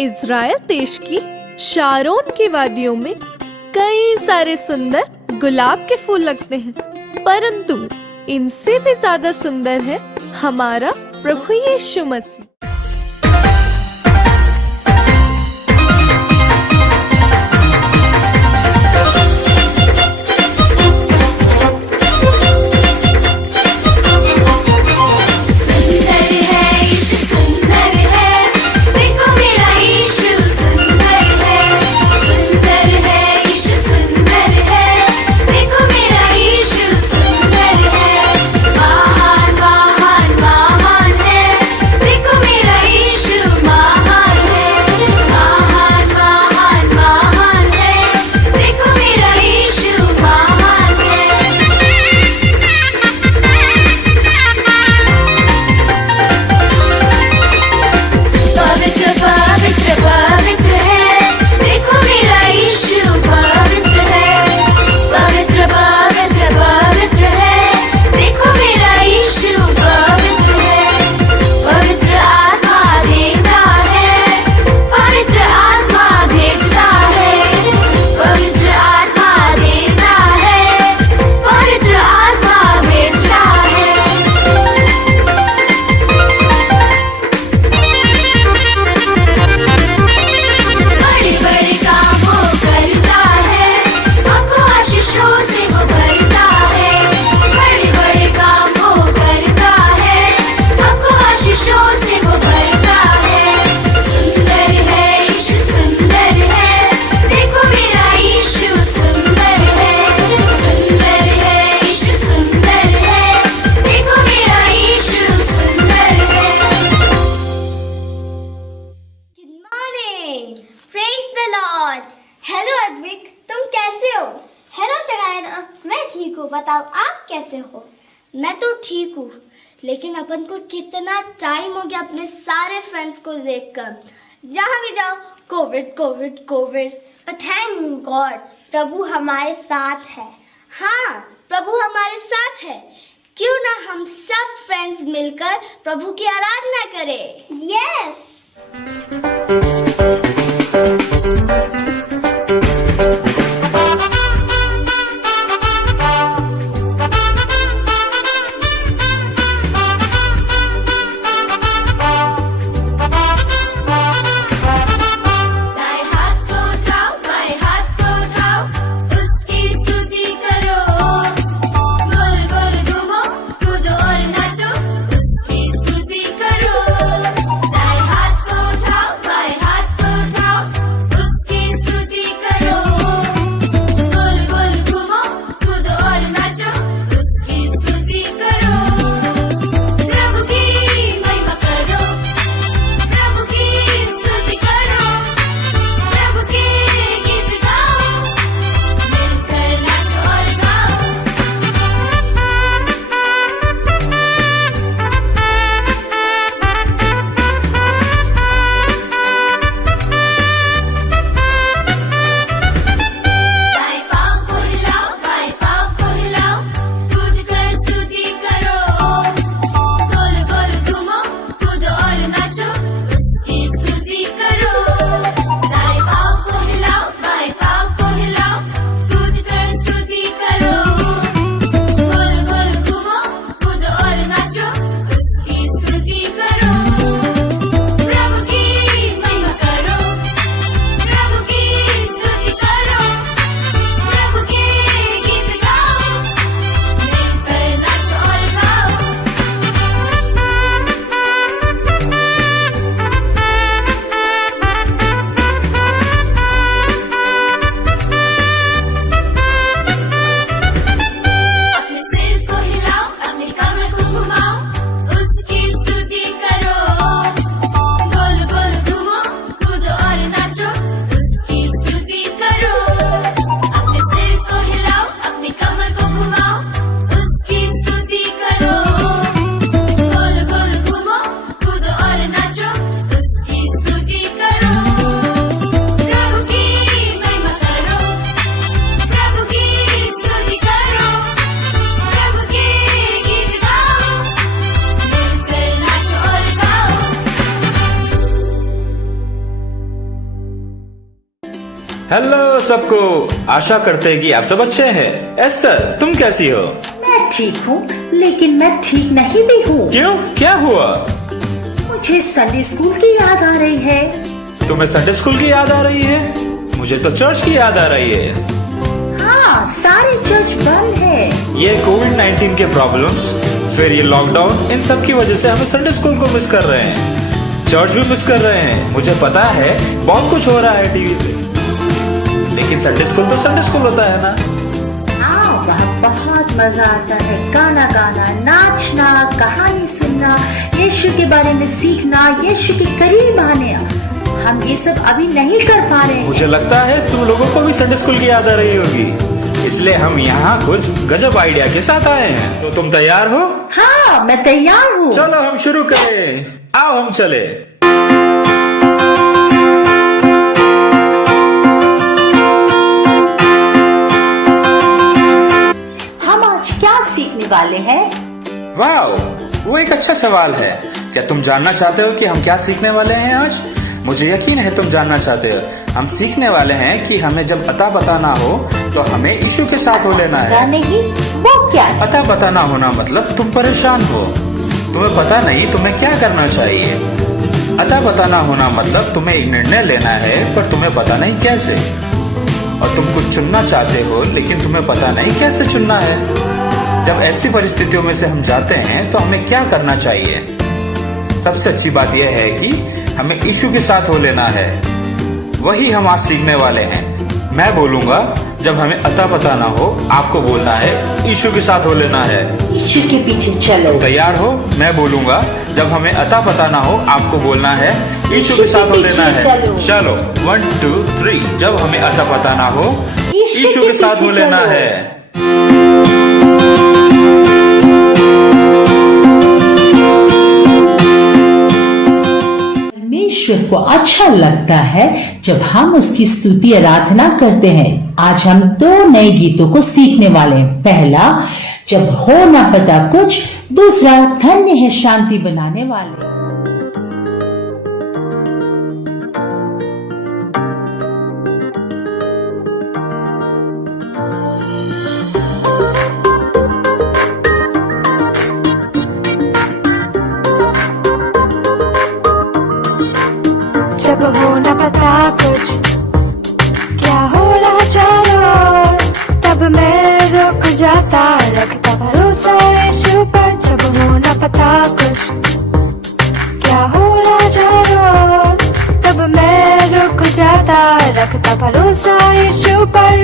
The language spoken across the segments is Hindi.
इज़राइल देश की शारोन की वादियों में कई सारे सुंदर गुलाब के फूल लगते हैं, परंतु इनसे भी ज्यादा सुंदर है हमारा प्रभु यीशु मसीह। हेलो अद्विक, तुम कैसे हो? हेलो शगायना, मैं ठीक हूँ। बताओ आप कैसे हो? मैं तो ठीक हूँ, लेकिन अपन को कितना टाइम हो गया अपने सारे फ्रेंड्स को देखकर। जहाँ भी जाओ कोविड कोविड कोविड। पर थैंक गॉड प्रभु हमारे साथ है। हाँ, प्रभु हमारे साथ है। क्यों ना हम सब फ्रेंड्स मिलकर प्रभु की आराधना करें। यस। हेलो सबको, आशा करते हैं कि आप सब अच्छे हैं। एस्तर, तुम कैसी हो? मैं ठीक हूँ, लेकिन मैं ठीक नहीं भी हूँ। क्यों, क्या हुआ? मुझे संडे स्कूल की याद आ रही है। तुम्हें संडे स्कूल की याद आ रही है? मुझे तो चर्च की याद आ रही है। हाँ, सारे चर्च बंद है। ये कोविड-19 के प्रॉब्लम्स, फिर ये लॉकडाउन, इन सब की वजह से हम संडे स्कूल को मिस कर रहे हैं, चर्च भी मिस कर रहे हैं। मुझे पता है बहुत कुछ हो रहा है टीवी पे, लेकिन संडे स्कूल तो संडे स्कूल होता है ना। हाँ, वहाँ बहुत मजा आता है। गाना गाना, नाचना, कहानी सुनना, यीशु के बारे में सीखना, यीशु के करीब आने। हम ये सब अभी नहीं कर पा रहे हैं। मुझे लगता है तुम लोगों को भी संडे स्कूल की याद आ रही होगी, इसलिए हम यहाँ कुछ गजब आइडिया के साथ आए हैं। तो तुम तैयार हो? हाँ, मैं तैयार हूँ। चलो हम शुरू करें। आओ हम चले। हम आज क्या सीखने वाले हैं? वाह, वो एक अच्छा सवाल है। क्या तुम जानना चाहते हो कि हम क्या सीखने वाले हैं आज? मुझे यकीन है तुम जानना चाहते हो। हम सीखने वाले हैं कि हमें जब अता पता ना हो तो हमें यीशु के साथ हो लेना है। नहीं, वो क्या? अता पता ना होना मतलब तुम परेशान हो, तुम्हें पता नहीं तुम्हें क्या करना चाहिए। अता पता ना होना मतलब तुम्हें एक निर्णय लेना है पर तुम्हें पता नहीं कैसे, और तुम कुछ चुनना चाहते हो लेकिन तुम्हें पता नहीं कैसे चुनना है। जब ऐसी परिस्थितियों में से हम जाते हैं तो हमें क्या करना चाहिए? सबसे अच्छी बात यह है कि हमें यीशु के साथ हो लेना है। वही हम आज सीखने वाले हैं। मैं बोलूंगा, जब हमें अता पता ना हो, आपको बोलना है यीशु के साथ हो लेना है। यीशु के पीछे चलो। तैयार हो? मैं बोलूंगा, जब हमें अता पता ना हो, आपको बोलना है यीशु के साथ हो लेना है। चलो 1 2 3। जब हमें अता पता ना हो, यीशु के साथ हो लेना है। परमेश्वर को अच्छा लगता है जब हम उसकी स्तुति आराधना करते हैं। आज हम 2 नए गीतों को सीखने वाले हैं। पहला, जब हो ना पता कुछ। दूसरा, धन्य है शांति बनाने वाले। जब हो न पता कुछ, क्या हो रहा चारों ओर, तब मैं रुक जाता, रखता भरोसा यीशु पर। जब हो न पता कुछ, क्या हो रहा चारों ओर, तब मैं रुक जाता, रखता भरोसा यीशु पर।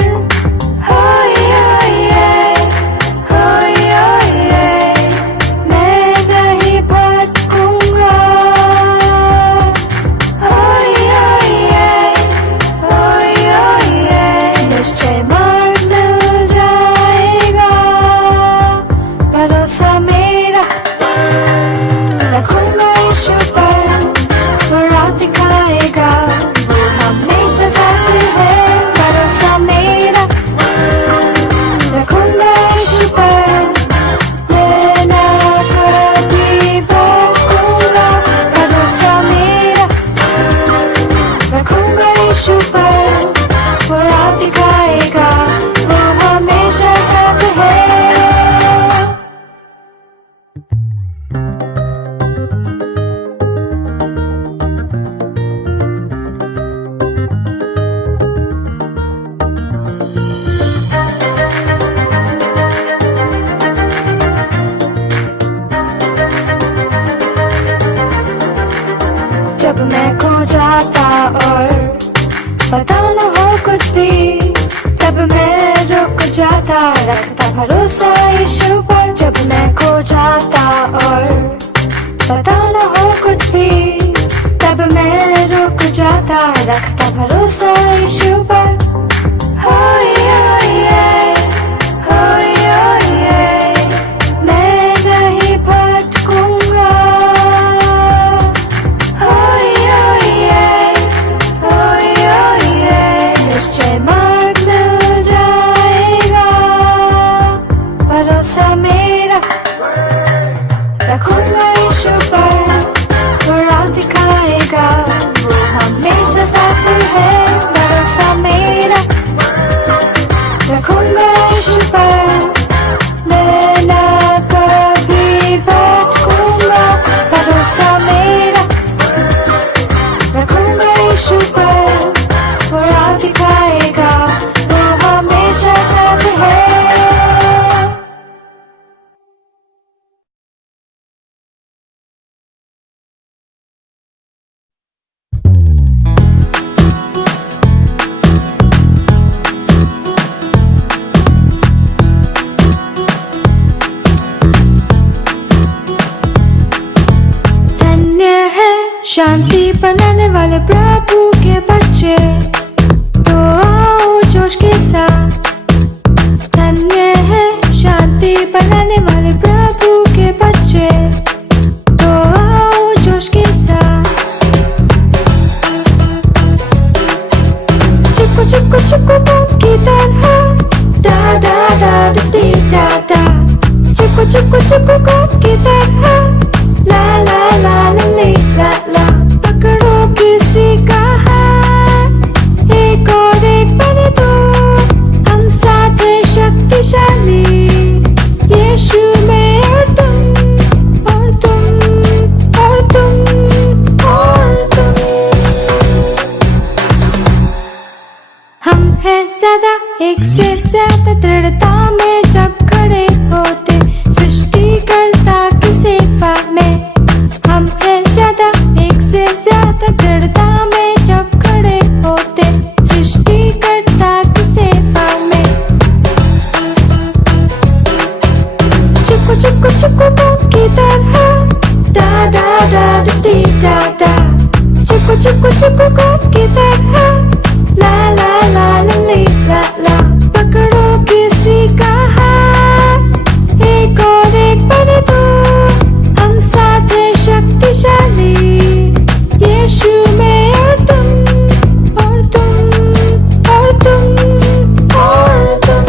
हाय हाय हाय, हाय हाय हाय, मैं नहीं भटकूंगा। निश्चय मार्ग मिल जाएगा, भरोसा मेरा रखूंगा यीशु पर, वो राह दिखाएगा, वो हमेशा साथ है। भरोसा मेरा रखूंगा यीशु पर, मैं ना कभी भटकूंगा। भरोसा मेरा रखूंगा यीशु पर, वो राह दिखाएगा, वो हमेशा साथ है। जब मैं खो जाता और पता न हो कुछ भी, तब मैं रुक जाता, रखता भरोसा यीशु पर। जब मैं खो जाता और पता न हो कुछ भी, तब मैं रुक जाता, रखता भरोसा यीशु पर। हाय हाय हाय, हाय हाय हाय, मैं नहीं भटकूंगा। हाय हाय हाय, हाय हाय हाय, निश्चय मार्ग मिल जाएगा, भरोसा मेरा रखूंगा यीशु पर, वो राह दिखाएगा, वो हमेशा साथ है। शांति बनाने वाले प्रभु के बच्चे, तो आओ जोश के साथ। धन्य है शांति बनाने वाले प्रभु के बच्चे, तो आओ जोश के साथ। चिपको चिपको चिपको बम की तरह, दा दा दा दी दा दा। चिपको चिपको चिपको बम की तरह, ला ला ला ला ली ला ला। पकड़ो किसी का हाथ, एक और एक बने दो, हम साथ हैं शक्तिशाली यीशु में। और तुम और तुम और तुम और तुम। हम हैं ज्यादा, एक से ज्यादा दृढ़ता में जब खड़े होते सृष्टिकर्ता की सेवा में। हम हैं ज्यादा, एक से ज्यादा दृढ़ता में जब खड़े होते सृष्टिकर्ता की सेवा में। चिपको चिपको चिपको बम की तरह, दा दा दा दी दा दा। चिपको चिपको चिपको बम की तरह, ला ला ला ला ली ला ला। पकड़ो किसी का हाथ, एक और एक बने दो, हम साथ हैं शक्तिशाली यीशु में। और तुम और तुम और तुम और तुम।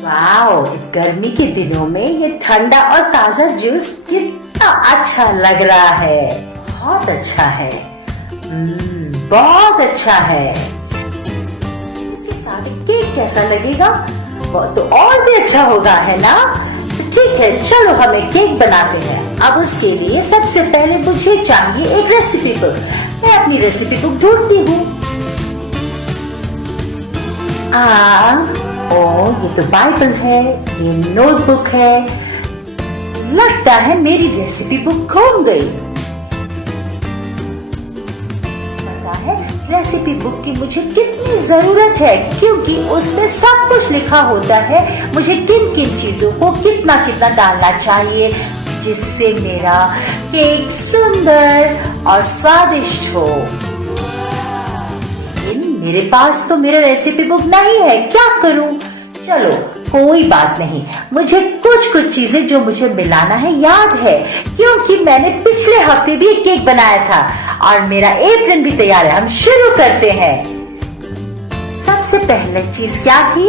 वाओ, इस गर्मी के दिनों में ये ठंडा और ताजा जूस कितना अच्छा लग रहा है। बहुत अच्छा है, बहुत अच्छा है। इसके साथ केक कैसा लगेगा? वो तो और भी अच्छा होगा, है ना? तो ठीक है, चलो हमें केक बनाते हैं। अब उसके लिए सबसे पहले मुझे चाहिए एक रेसिपी बुक। मैं अपनी रेसिपी बुक ढूंढती हूँ। ये तो बाइबल है, ये नोटबुक है। लगता है मेरी रेसिपी बुक खो गई। पता है रेसिपी बुक की मुझे कितनी जरूरत है, क्योंकि उसमें सब कुछ लिखा होता है मुझे किन किन चीजों को कितना कितना डालना चाहिए, जिससे मेरा केक सुंदर और स्वादिष्ट हो। मेरे पास तो मेरा रेसिपी बुक नहीं है, क्या करूं? चलो कोई बात नहीं, मुझे कुछ कुछ चीजें जो मुझे मिलाना है याद है, क्योंकि मैंने पिछले हफ्ते भी एक केक बनाया था और मेरा एप्रन भी तैयार है। हम शुरू करते हैं। सबसे पहले चीज क्या थी?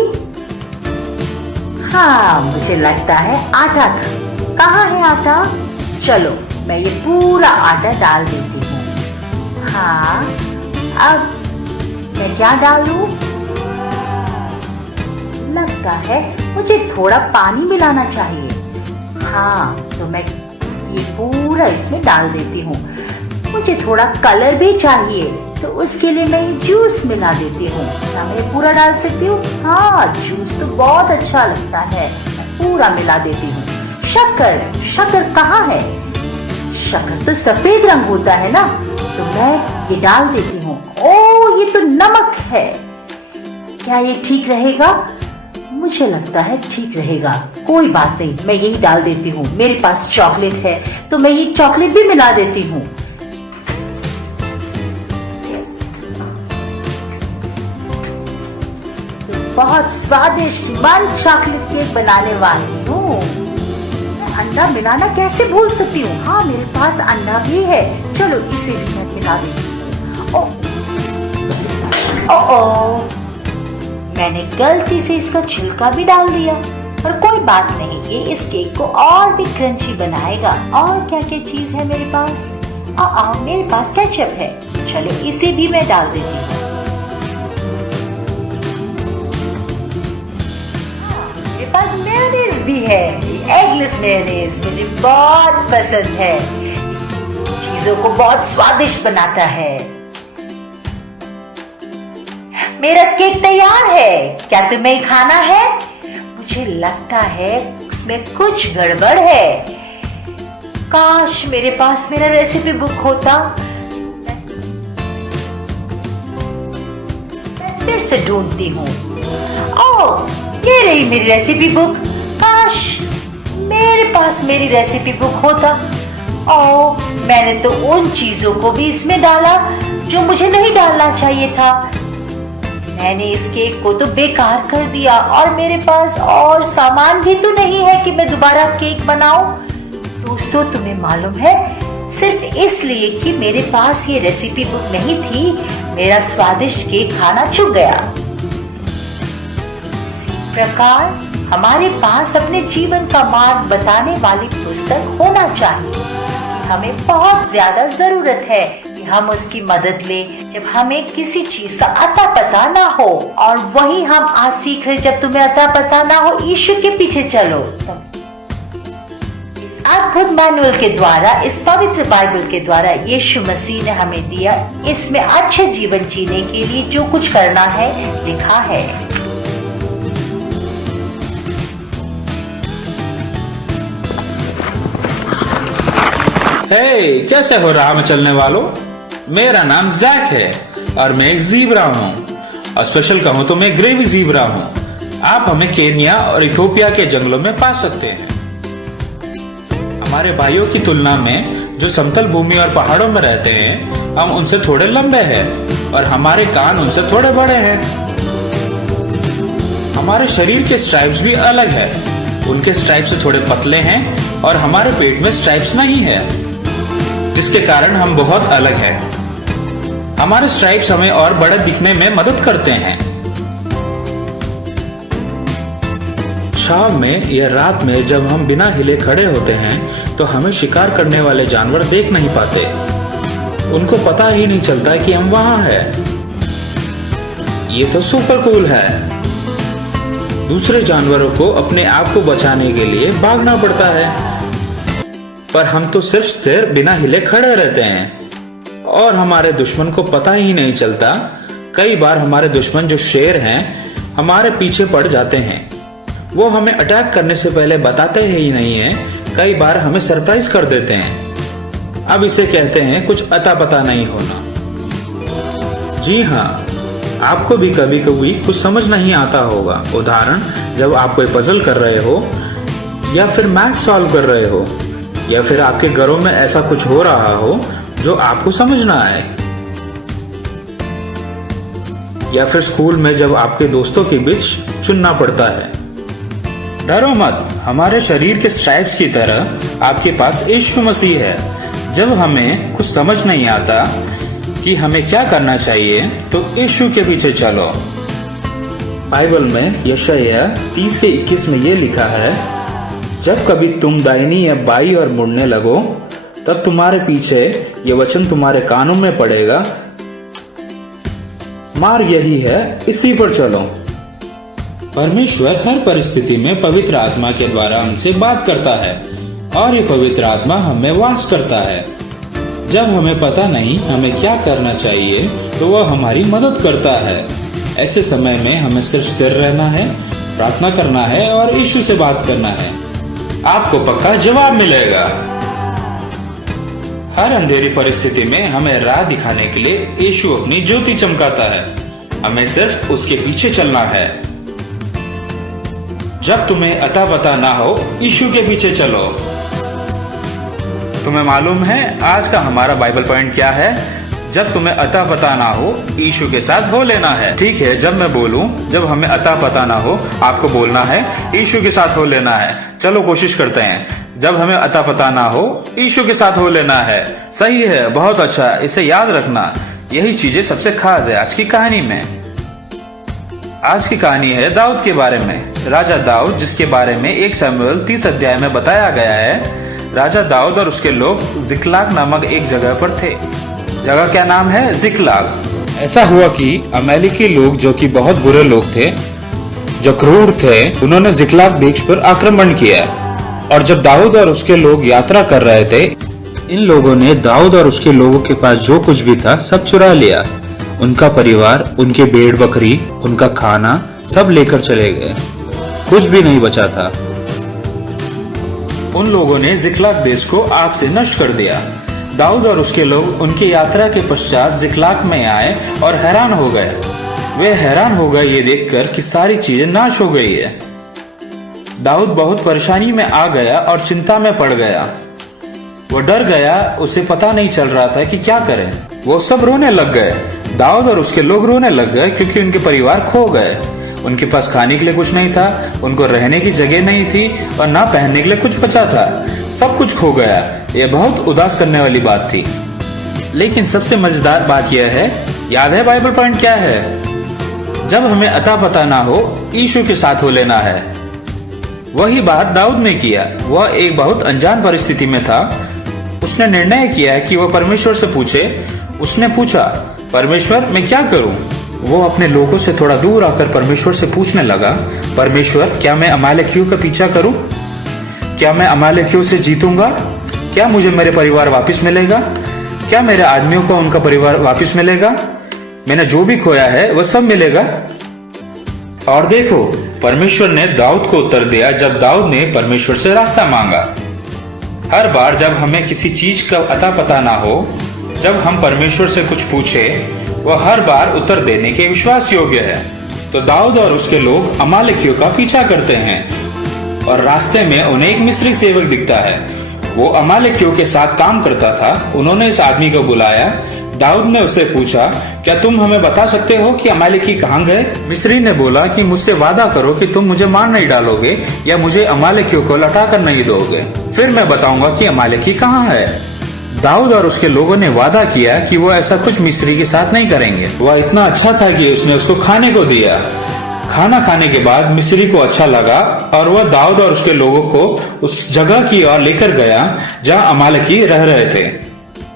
हाँ, मुझे लगता है आटा था। कहाँ है आटा? चलो मैं ये पूरा आटा डाल देती हूँ। हाँ, अब मैं क्या डालूं? लगता है मुझे थोड़ा पानी मिलाना चाहिए। हाँ, तो मैं ये पूरा इसमें डाल देती हूँ। मुझे थोड़ा कलर भी चाहिए, तो उसके लिए मैं ये जूस मिला देती हूँ। क्या मैं पूरा डाल सकती हूँ? हाँ, जूस तो बहुत अच्छा लगता है, पूरा मिला देती हूँ। शक्कर, शक्कर कहाँ है? शक्कर तो सफेद रंग होता है ना, तो मैं ये डाल देती हूँ। ओह, ये तो नमक है। क्या ये ठीक रहेगा? मुझे लगता है ठीक रहेगा। कोई बात नहीं, मैं यही डाल देती हूँ। मेरे पास चॉकलेट है, तो मैं ये चॉकलेट भी मिला देती हूँ। बहुत स्वादिष्ट मन चॉकलेट केक बनाने वाली हूँ। अंडा मिलाना कैसे भूल सकती हूँ? हाँ, मेरे पास अंडा भी है। चलो इसे भी मैं मिला देती हूँ। ओह, मैंने गलती से इसका छिलका भी डाल दिया, पर कोई बात नहीं, ये इस केक को और भी क्रंची बनाएगा। और क्या क्या चीज है मेरे पास? मेरे पास केचप है। चलो इसे भी मैं डाल देती हूँ। मेरे पास मेयोनेज़ भी है, एगलेस मेयोनेज़ मुझे बहुत पसंद है, चीजों को बहुत स्वादिष्ट बनाता है। मेरा केक तैयार है, क्या तुम्हें खाना है? मुझे लगता है इसमें कुछ गड़बड़ है। काश मेरे पास मेरा रेसिपी बुक होता। मैं फिर से ढूंढती हूँ। ओह, ये रही मेरी रेसिपी बुक। काश मेरे पास मेरी रेसिपी बुक होता। ओह, मैंने तो उन चीजों को भी इसमें डाला जो मुझे नहीं डालना चाहिए था। मैंने इस केक को तो बेकार कर दिया और मेरे पास और सामान भी तो नहीं है कि मैं दोबारा केक बनाऊं। दोस्तों, तुम्हें मालूम है, सिर्फ इसलिए कि मेरे पास ये रेसिपी बुक नहीं थी, मेरा स्वादिष्ट केक खाना चूक गया। इसी प्रकार हमारे पास अपने जीवन का मार्ग बताने वाली पुस्तक होना चाहिए। हमें बहुत ज्यादा जरूरत है कि हम उसकी मदद लें जब हमें किसी चीज का अता पता ना हो। और वही हम आज सीख रहे, जब तुम्हें अता पता ना हो, यीशु के पीछे चलो। इस अद्भुत मैनुअल के द्वारा, इस पवित्र बाइबल के द्वारा यीशु मसीह ने हमें दिया, इसमें अच्छे जीवन जीने के लिए जो कुछ करना है लिखा है। हे, कैसे हो राह में चलने वालों? मेरा नाम जैक है और मैं एक ज़ीब्रा हूँ, और स्पेशल कहूँ तो मैं ग्रेवी ज़ीब्रा हूँ। आप हमें केन्या और इथियोपिया के जंगलों में पा सकते हैं। हमारे भाइयों की तुलना में जो समतल भूमि और पहाड़ों में रहते हैं, हम उनसे थोड़े लंबे हैं और हमारे कान उनसे थोड़े बड़े हैं। हमारे शरीर के स्ट्राइप्स भी अलग है, उनके स्ट्राइप्स से थोड़े पतले हैं और हमारे पेट में स्ट्राइप्स नहीं है, जिसके कारण हम बहुत अलग हैं। हमारे स्ट्राइप्स हमें और बड़े दिखने में मदद करते हैं। शाम में या रात में जब हम बिना हिले खड़े होते हैं तो हमें शिकार करने वाले जानवर देख नहीं पाते। उनको पता ही नहीं चलता कि हम वहां हैं। ये तो सुपर कूल है। दूसरे जानवरों को अपने आप को बचाने के लिए भागना पड़ता है, पर हम तो सिर्फ स्थिर बिना हिले खड़े रहते हैं और हमारे दुश्मन को पता ही नहीं चलता। कई बार हमारे दुश्मन जो शेर हैं हमारे पीछे पड़ जाते हैं। वो हमें अटैक करने से पहले बताते ही नहीं है, कई बार हमें सरप्राइज कर देते हैं। अब इसे कहते हैं कुछ अता पता नहीं होना। जी हाँ, आपको भी कभी कभी कुछ समझ नहीं आता होगा। उदाहरण, जब आप कोई पजल कर रहे हो या फिर मैथ सॉल्व कर रहे हो, या फिर आपके घरों में ऐसा कुछ हो रहा हो जो आपको समझ ना आए, या फिर स्कूल में जब आपके दोस्तों के बीच चुनना पड़ता है। डरो मत, हमारे शरीर के स्ट्राइप्स की तरह आपके पास यीशु मसीह है। जब हमें कुछ समझ नहीं आता कि हमें क्या करना चाहिए तो यीशु के पीछे चलो। बाइबल में यशायाह 30:21 में ये लिखा है, जब कभी तुम दाहिनी या बाई और मुड़ने लगो, तब तुम्हारे पीछे ये वचन तुम्हारे कानों में पड़ेगा, मार्ग यही है, इसी पर चलो। परमेश्वर हर परिस्थिति में पवित्र आत्मा के द्वारा हमसे बात करता है और ये पवित्र आत्मा हमें वास करता है। जब हमें पता नहीं हमें क्या करना चाहिए तो वह हमारी मदद करता है। ऐसे समय में हमें सिर्फ स्थिर रहना है, प्रार्थना करना है और यीशु से बात करना है। आपको पक्का जवाब मिलेगा। हर अंधेरी परिस्थिति में हमें राह दिखाने के लिए यीशु अपनी ज्योति चमकाता है। हमें सिर्फ उसके पीछे चलना है। जब तुम्हें अता पता ना हो, यीशु के पीछे चलो। तुम्हें मालूम है आज का हमारा बाइबल पॉइंट क्या है? जब तुम्हें अता पता ना हो, यीशु के साथ हो लेना है। ठीक है, जब मैं बोलूं, जब हमें अता पता ना हो, आपको बोलना है यीशु के साथ हो लेना है। चलो कोशिश करते हैं। जब हमें अता पता ना हो, यीशु के साथ हो लेना है। सही है, बहुत अच्छा, इसे याद रखना। यही चीजें सबसे खास है आज की कहानी में। आज की कहानी है दाऊद के बारे में। राजा दाऊद, जिसके बारे में 1 शमूएल 30 अध्याय में बताया गया है। राजा दाऊद और उसके लोग जिकलाग नामक एक जगह पर थे। जगह क्या नाम है? जिकलाग। ऐसा हुआ कि अमेरिकी लोग, जो कि बहुत बुरे लोग थे, जो क्रूर थे, उन्होंने जिकलाग देश पर आक्रमण किया। और जब दाऊद और उसके लोग यात्रा कर रहे थे, इन लोगों ने दाऊद और उसके लोगों के पास जो कुछ भी था सब चुरा लिया। उनका परिवार, उनके भेड़ बकरी, उनका खाना सब लेकर चले गए। कुछ भी नहीं बचा था। उन लोगों ने जिकलाग देश को आग से नष्ट कर दिया। दाऊद और उसके लोग उनकी यात्रा के पश्चात जिकलाग में आए और हैरान हो गए। वे हैरान हो गए ये देखकर कि सारी चीजें नाश हो गई है। दाऊद बहुत परेशानी में आ गया और चिंता में पड़ गया। वो डर गया, उसे पता नहीं चल रहा था कि क्या करें। वो सब रोने लग गए। दाऊद और उसके लोग रोने लग गए क्योंकि उनके परिवार खो गए। उनके पास खाने के लिए कुछ नहीं था, उनको रहने की जगह नहीं थी और ना पहनने के लिए कुछ बचा था। सब कुछ खो गया। यह बहुत उदास करने वाली बात थी। लेकिन सबसे मजेदार बात यह है, याद है बाइबल पॉइंट क्या है? जब हमें अता पता ना हो, यीशु के साथ हो लेना है। वही बात दाऊद ने किया। वह एक बहुत अनजान परिस्थिति में था। उसने निर्णय किया कि वह परमेश्वर से पूछे। उसने पूछा, परमेश्वर मैं क्या करूं? वो अपने लोगों से थोड़ा दूर आकर परमेश्वर से पूछने लगा, परमेश्वर क्या मैं अमालेकियों का पीछा करूं? क्या मैं अमालेकियों से जीतूंगा? क्या मुझे मेरे परिवार वापस मिलेगा? क्या मेरे आदमियों को उनका परिवार वापस मिलेगा? मैंने जो भी खोया है वह सब मिलेगा? और देखो, परमेश्वर ने दाऊद को उत्तर दिया जब दाऊद ने परमेश्वर से रास्ता मांगा। हर बार जब हमें किसी चीज का अता पता ना हो, जब हम परमेश्वर से कुछ पूछे, वह हर बार उत्तर देने के विश्वास योग्य है। तो दाऊद और उसके लोग अमालेकियों का पीछा करते हैं और रास्ते में उन्हें एक मिस्री सेवक दिखता है। वो अमालेकियों के साथ काम करता था। उन्होंने इस आदमी को बुलाया। दाऊद ने उससे पूछा, क्या तुम हमें बता सकते हो कि अमालेकी कहाँ गए? मिस्री ने बोला कि मुझसे वादा करो कि तुम मुझे मार नहीं डालोगे या मुझे अमालेकियों को लौटा कर नहीं दोगे, फिर मैं बताऊंगा कि अमालेकी कहाँ है। दाऊद और उसके लोगों ने वादा किया कि वो ऐसा कुछ मिस्री के साथ नहीं करेंगे। वह इतना अच्छा था कि उसने उसको खाने को दिया। खाना खाने के बाद मिस्री को अच्छा लगा और वह दाऊद और उसके लोगों को उस जगह की ओर लेकर गया जहां अमालेकी रह रहे थे।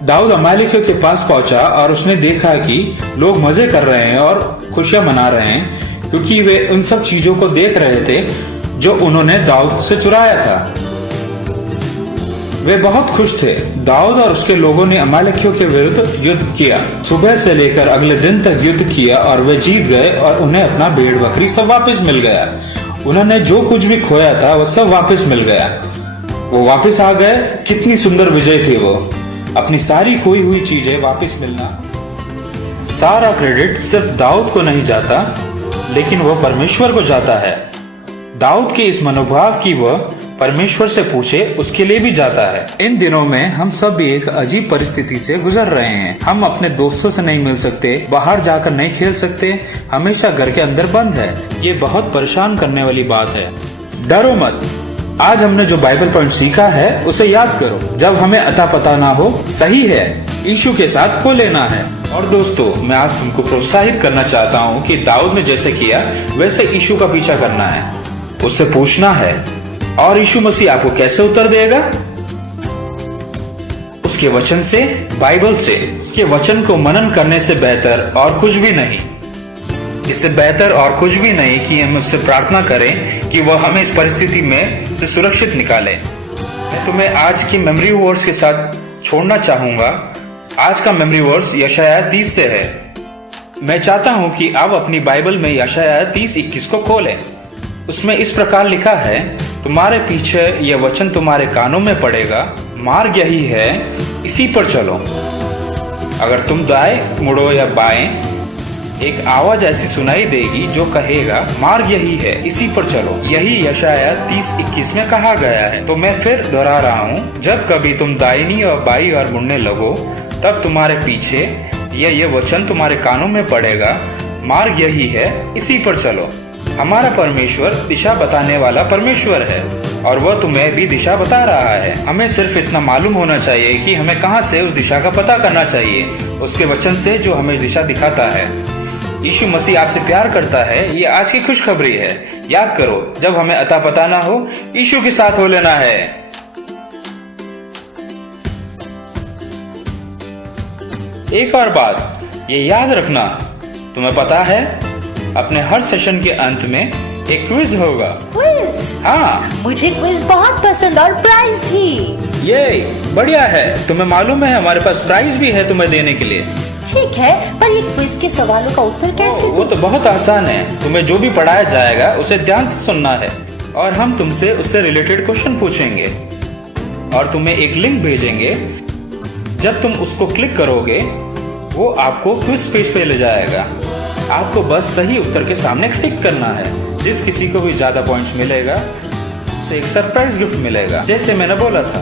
दाऊद अमालेकियों के पास पहुंचा और उसने देखा कि लोग मजे कर रहे हैं और खुशियां मना रहे हैं क्योंकि वे उन सब चीजों को देख रहे थे जो उन्होंने दाऊद से चुराया था। वे बहुत खुश थे। दाऊद और उसके लोगों ने अमालेकियों के विरुद्ध युद्ध किया। सुबह से लेकर अगले दिन तक युद्ध किया और वे जीत गए और उन्हें अपना भेड़ बकरी सब वापस मिल गया। उन्होंने जो कुछ भी खोया था वह सब वापस मिल गया। वो वापस आ गए। कितनी सुंदर विजय थी वो। अपनी सारी खोई हुई चीजें वापस मिलना। सारा क्रेडिट सिर्फ दाऊद को नहीं जाता, लेकिन वह परमेश्वर को जाता है। दाऊद के इस मनोभाव की वह परमेश्वर से पूछे उसके लिए भी जाता है। इन दिनों में हम सब भी एक अजीब परिस्थिति से गुजर रहे हैं। हम अपने दोस्तों से नहीं मिल सकते, बाहर जाकर नहीं खेल सकते, हमेशा घर के अंदर बंद है। ये बहुत परेशान करने वाली बात है। डरो मत। आज हमने जो बाइबल पॉइंट सीखा है उसे याद करो। जब हमें अता पता ना हो, सही है, यीशु के साथ हो लेना है। और दोस्तों, मैं आज तुमको प्रोत्साहित करना चाहता हूँ कि दाऊद ने जैसे किया वैसे यीशु का पीछा करना है, उससे पूछना है। और यीशु मसीह आपको कैसे उत्तर देगा? उसके वचन से, बाइबल से। उसके वचन को मनन करने से बेहतर और कुछ भी नहीं। इससे बेहतर और कुछ भी नहीं कि हम उससे प्रार्थना करें कि वह हमें इस परिस्थिति में से सुरक्षित निकाले। मैं तुम्हें आज की मेमोरी वर्स के साथ छोड़ना चाहूंगा। आज का मेमोरी वर्स यशायाह 30 से है। मैं चाहता हूं कि आप अपनी बाइबल में यशायाह 30:21 को खोलें। उसमें इस प्रकार लिखा है, तुम्हारे पीछे यह वचन तुम्हारे कानों में पड़ेगा, मार्ग यही है, इसी पर चलो। अगर तुम दाएं मुड़ो या बाएं, एक आवाज ऐसी सुनाई देगी जो कहेगा, मार्ग यही है, इसी पर चलो। यही यशायाह 30:21 में कहा गया है। तो मैं फिर दोहरा रहा हूँ, जब कभी तुम दाहिनी और बाई और मुड़ने लगो, तब तुम्हारे पीछे यह वचन तुम्हारे कानों में पड़ेगा, मार्ग यही है, इसी पर चलो। हमारा परमेश्वर दिशा बताने वाला परमेश्वर है और वह तुम्हें भी दिशा बता रहा है। हमें सिर्फ इतना मालूम होना चाहिए कि हमें कहां से उस दिशा का पता करना चाहिए, उसके वचन से जो हमें दिशा दिखाता है। यीशु मसीह आपसे प्यार करता है। ये आज की खुशखबरी है। याद करो, जब हमें अता पता ना हो, यीशु के साथ हो लेना है। एक और बात ये याद रखना, तुम्हें पता है अपने हर सेशन के अंत में एक क्विज होगा। क्विज? हाँ, मुझे क्विज बहुत पसंद और प्राइज भी। ये बढ़िया है। तुम्हें मालूम है हमारे पास प्राइज भी है तुम्हें देने के लिए। ठीक है, पर ये क्विज के सवालों का उत्तर कैसे वो तो बहुत आसान है। तुम्हें जो भी पढ़ाया जाएगा उसे ध्यान से सुनना है और हम तुमसे उससे रिलेटेड क्वेश्चन पूछेंगे और तुम्हें एक लिंक भेजेंगे। जब तुम उसको क्लिक करोगे वो आपको क्विज पेज पे ले जाएगा। आपको बस सही उत्तर के सामने टिक करना है। जिस किसी को भी ज्यादा पॉइंट्स मिलेगा उसे एक सरप्राइज गिफ्ट मिलेगा, जैसे मैंने बोला था।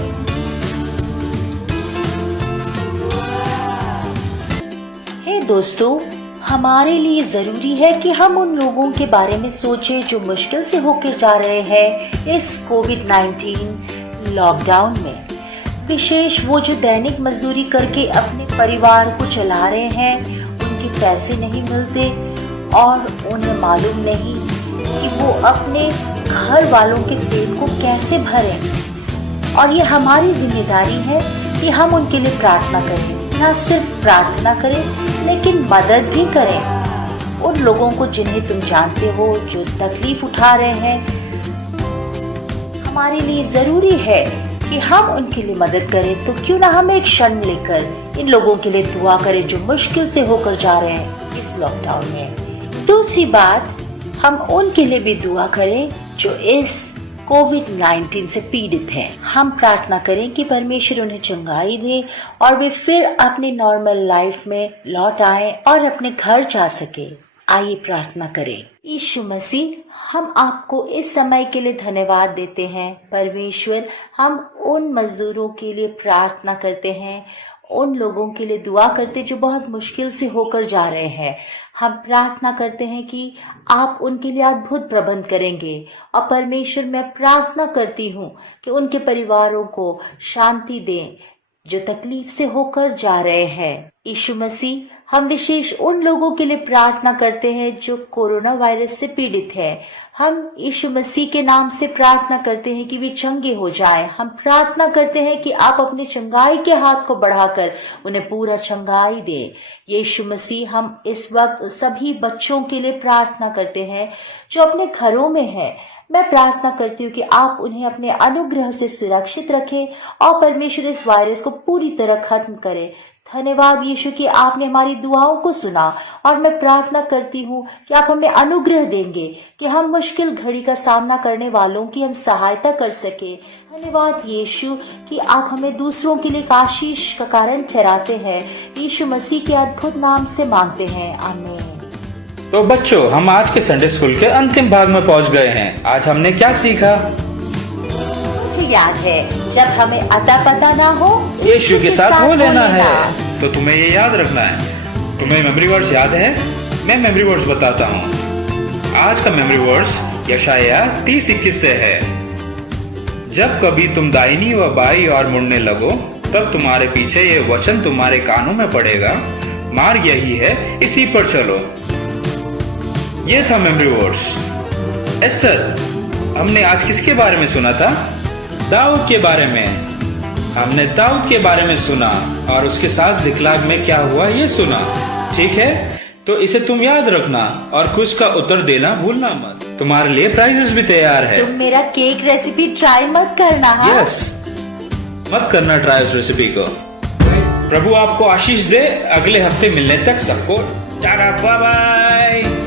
हे दोस्तों, हमारे लिए जरूरी है कि हम उन लोगों के बारे में सोचें जो मुश्किल से होकर जा रहे हैं इस कोविड-19 लॉकडाउन में। विशेष वो जो दैनिक मजदूरी करके अपने परिवार को चला रहे हैं, उनके पैसे नहीं मिलते और उन्हें मालूम नहीं कि वो अपने घर वालों के पेट को कैसे भरें। और ये हमारी जिम्मेदारी है कि हम उनके लिए प्रार्थना करें, न सिर्फ प्रार्थना करें लेकिन मदद भी करें। उन लोगों को जिन्हें तुम जानते हो जो तकलीफ उठा रहे हैं, हमारे लिए जरूरी है कि हम उनके लिए मदद करें। तो क्यों ना हम एक क्षण लेकर इन लोगों के लिए दुआ करें जो मुश्किल से होकर जा रहे हैं इस लॉकडाउन में। दूसरी बात, हम उनके लिए भी दुआ करें जो इस कोविड-19 से पीड़ित हैं। हम प्रार्थना करें कि परमेश्वर उन्हें चंगाई दे और वे फिर अपने नॉर्मल लाइफ में लौट आए और अपने घर जा सके। आइए प्रार्थना करें। यीशु मसीह, हम आपको इस समय के लिए धन्यवाद देते हैं। परमेश्वर, हम उन मजदूरों के लिए प्रार्थना करते हैं, उन लोगों के लिए दुआ करते जो बहुत मुश्किल से होकर जा रहे हैं। हम प्रार्थना करते हैं कि आप उनके लिए अद्भुत प्रबंध करेंगे। और परमेश्वर, मैं प्रार्थना करती हूँ कि उनके परिवारों को शांति दें जो तकलीफ से होकर जा रहे हैं। यीशु मसीह, हम विशेष उन लोगों के लिए प्रार्थना करते हैं जो कोरोना वायरस से पीड़ित हैं। हम यीशु मसीह के नाम से प्रार्थना करते हैं कि वे चंगे हो जाएं। हम प्रार्थना करते हैं कि आप अपने चंगाई के हाथ को बढ़ाकर उन्हें पूरा चंगाई दें। यीशु मसीह, हम इस वक्त सभी बच्चों के लिए प्रार्थना करते हैं जो अपने घरों में हैं। मैं प्रार्थना करती हूँ कि आप उन्हें अपने अनुग्रह से सुरक्षित रखें और परमेश्वर इस वायरस को पूरी तरह खत्म करे। धन्यवाद यीशु कि आपने हमारी दुआओं को सुना और मैं प्रार्थना करती हूँ कि आप हमें अनुग्रह देंगे कि हम मुश्किल घड़ी का सामना करने वालों की हम सहायता कर सके। धन्यवाद यीशु कि आप हमें दूसरों के लिए आशीष का कारण ठहराते हैं। यीशु मसीह के अद्भुत नाम से मांगते हैं, आमीन। तो बच्चों, हम आज के संडे स्कूल के अंतिम भाग में पहुंच गए हैं। आज हमने क्या सीखा? मुझे याद है, जब हमें अता पता ना हो, यीशु के साथ हो लेना है। तो तुम्हें ये याद रखना है। तुम्हें मेमोरी वर्ड्स याद है? मैं मेमोरी वर्ड्स बताता हूँ। आज का मेमोरी वर्ड्स यशायाह 30:21 से है। जब कभी तुम दाहिनी व बाईं ओर मुड़ने लगो, तब तुम्हारे पीछे ये वचन तुम्हारे कानों में पड़ेगा, मार्ग यही है, इसी पर चलो। ये था मेमोरी वर्ड्स। एस्टर, हमने आज किसके बारे में सुना था? दाऊद के बारे में। हमने दाऊद के बारे में सुना और उसके साथ जिक्लाग में क्या हुआ ये सुना। ठीक है, तो इसे तुम याद रखना और क्विज का उत्तर देना भूलना मत। तुम्हारे लिए प्राइजेस भी तैयार है। तुम मेरा केक रेसिपी ट्राई मत करना। हाँ? यस, मत करना ट्राई उस रेसिपी को। प्रभु आपको आशीष दे। अगले हफ्ते मिलने तक सबको टाटा, बाय बाय।